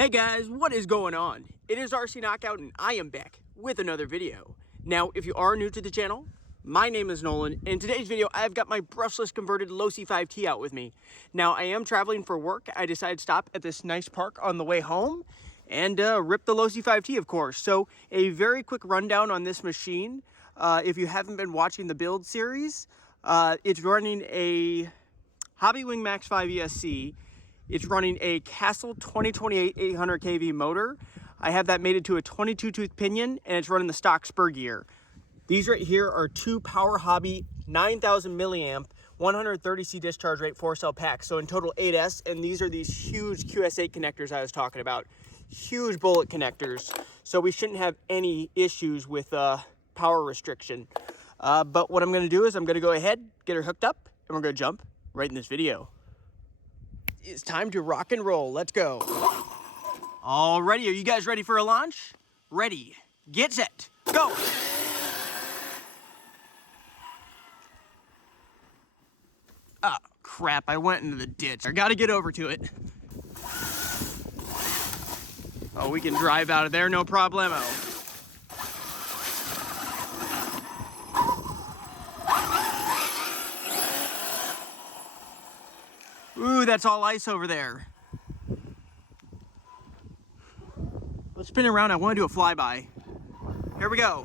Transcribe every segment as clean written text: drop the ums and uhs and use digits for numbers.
Hey guys, what is going on? It is RC Knockout and I am back with another video. Now, if you are new to the channel, my name is Nolan, and in today's video, I've got my brushless converted Losi 5T out with me. Now, I am traveling for work. I decided to stop at this nice park on the way home and rip the Losi 5T, of course. So, a very quick rundown on this machine. If you haven't been watching the build series, it's running a Hobbywing Max5 ESC. It's running a Castle 2028 800 kV motor. I have that mated to a 22 tooth pinion, and it's running the stock spur gear. These right here are two PowerHobby 9,000 milliamp 130C discharge rate 4-cell packs. So in total 8S, and these are these huge QS8 connectors I was talking about. Huge bullet connectors. So we shouldn't have any issues with power restriction. But what I'm gonna do is I'm gonna go ahead, get her hooked up, and we're gonna jump right in this video. It's time to rock and roll. Let's go. Alrighty, are you guys ready for a launch? Ready, get set, go. Oh, crap, I went into the ditch. I gotta get over to it. Oh, we can drive out of there, no problemo. Ooh, that's all ice over there. Let's spin around. I want to do a flyby. Here we go.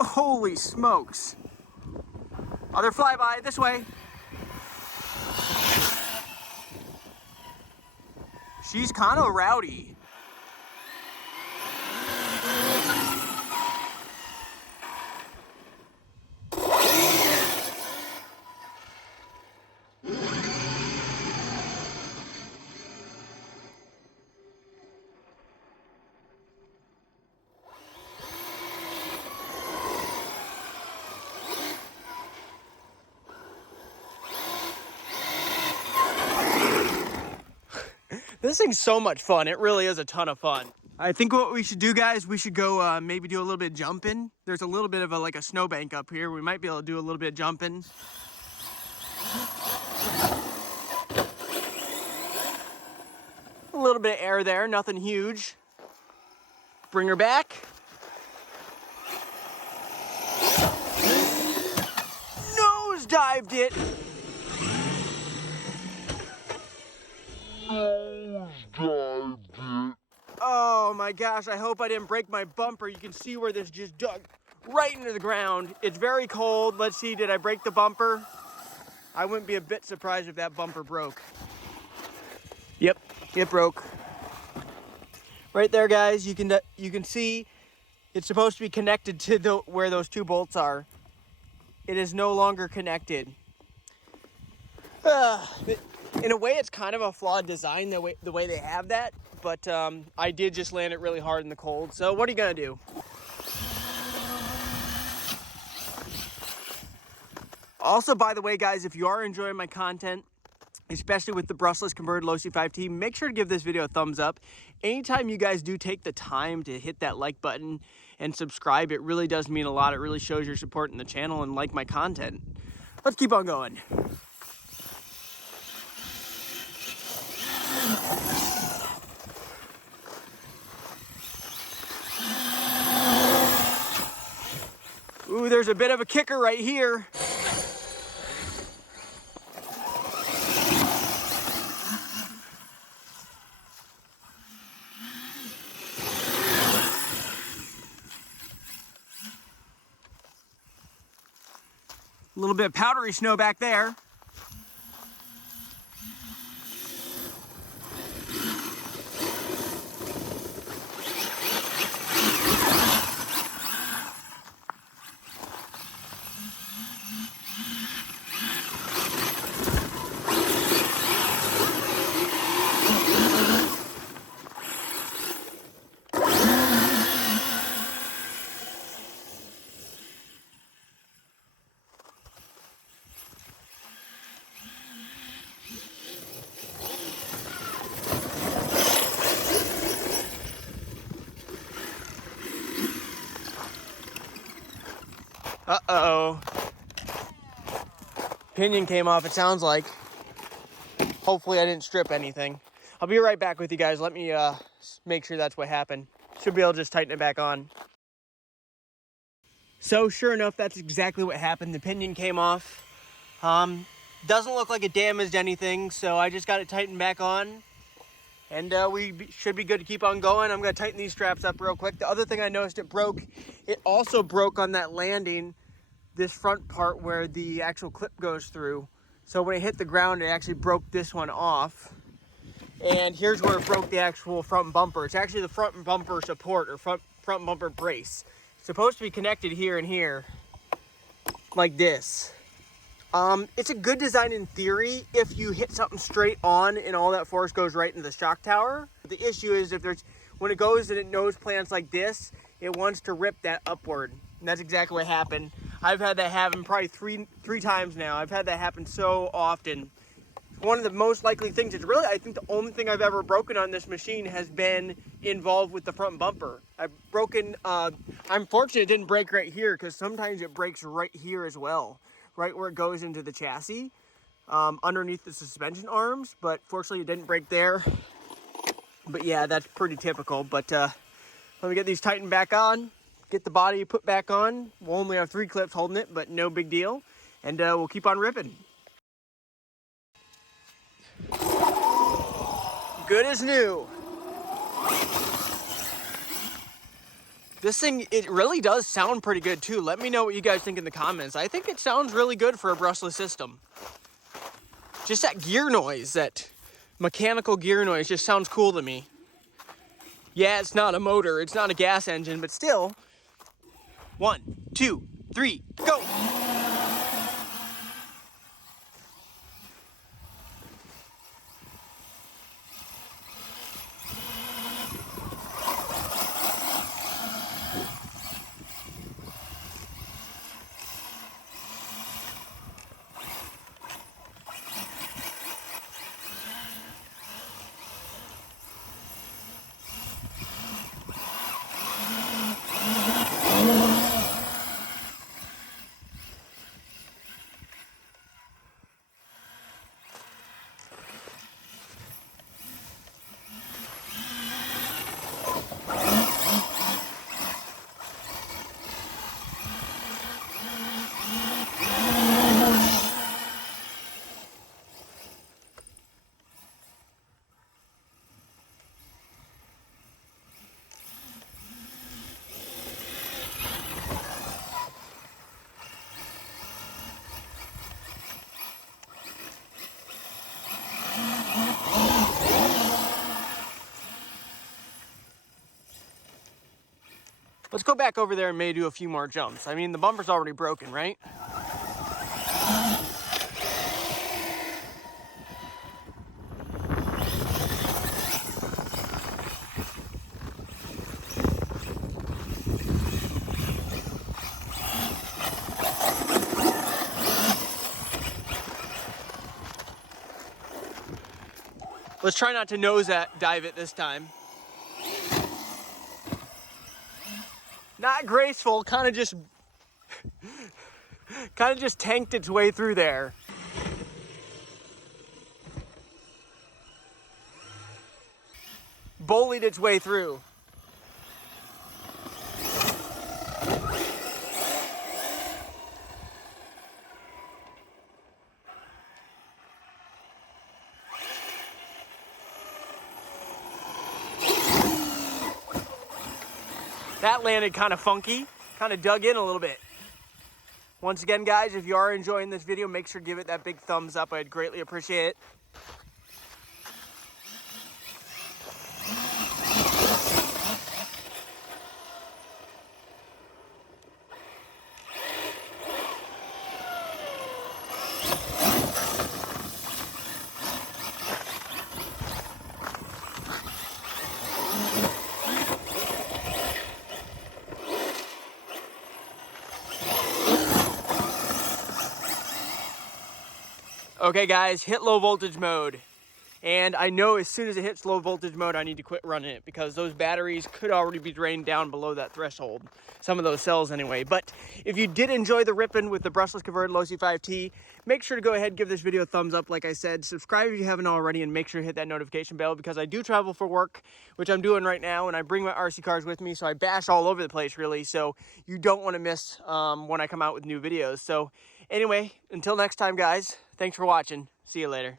Holy smokes. Other flyby, this way. She's kind of rowdy. This thing's so much fun. It really is a ton of fun. I think what we should do, guys, we should go maybe do a little bit of jumping. There's a little bit of like a snowbank up here. We might be able to do a little bit of jumping. A little bit of air there, nothing huge. Bring her back. Nose dived it. Oh my gosh, I hope I didn't break my bumper. You can see where this just dug right into the ground. It's very cold. Let's see, did I break the bumper? I wouldn't be a bit surprised if that bumper broke. Yep, it broke. Right there, guys, you can see it's supposed to be connected to where those two bolts are. It is no longer connected. In a way, it's kind of a flawed design, the way they have that, but I did just land it really hard in the cold, so what are you gonna do? Also, by the way, guys, if you are enjoying my content, especially with the brushless converted Losi 5T, make sure to give this video a thumbs up. Anytime you guys do take the time to hit that like button and subscribe, it really does mean a lot. It really shows your support in the channel and like my content. Let's keep on going. Ooh, there's a bit of a kicker right here. A little bit of powdery snow back there. Uh-oh. Pinion came off, it sounds like. Hopefully I didn't strip anything. I'll be right back with you guys. Let me make sure that's what happened. Should be able to just tighten it back on. So sure enough, that's exactly what happened. The pinion came off. Doesn't look like it damaged anything, so I just got it tightened back on. And we should be good to keep on going. I'm gonna tighten these straps up real quick. The other thing I noticed, it also broke on that landing, this front part where the actual clip goes through. So when it hit the ground, it actually broke this one off. And here's where it broke the actual front bumper. It's actually the front bumper support or front bumper brace. It's supposed to be connected here and here, like this. It's a good design in theory if you hit something straight on and all that force goes right into the shock tower. The issue is when it goes and it nose plants like this, it wants to rip that upward. And that's exactly what happened. I've had that happen probably three times now. I've had that happen so often. One of the most likely things, it's really, I think the only thing I've ever broken on this machine has been involved with the front bumper. I've broken, I'm fortunate it didn't break right here because sometimes it breaks right here as well. Right where it goes into the chassis, underneath the suspension arms, but fortunately it didn't break there. But yeah, that's pretty typical. But let me get these tightened back on, get the body put back on. We'll only have 3 clips holding it, but no big deal. And we'll keep on ripping. Good as new. This thing, it really does sound pretty good too. Let me know what you guys think in the comments. I think it sounds really good for a brushless system. Just that gear noise, that mechanical gear noise just sounds cool to me. Yeah, it's not a motor, it's not a gas engine, but still. 1, 2, 3, go! Let's go back over there and maybe do a few more jumps. I mean, the bumper's already broken, right? Let's try not to nose dive it this time. Not graceful, kind of just tanked its way through there. Bullied its way through. That landed kind of funky, kind of dug in a little bit. Once again, guys, if you are enjoying this video, make sure to give it that big thumbs up. I'd greatly appreciate it. Okay guys, hit low voltage mode. And I know as soon as it hits low voltage mode, I need to quit running it because those batteries could already be drained down below that threshold. Some of those cells anyway. But if you did enjoy the ripping with the brushless converted Losi 5T, make sure to go ahead and give this video a thumbs up. Like I said, subscribe if you haven't already, and make sure to hit that notification bell because I do travel for work, which I'm doing right now, and I bring my RC cars with me, so I bash all over the place really. So you don't want to miss when I come out with new videos. So anyway, until next time, guys, thanks for watching. See you later.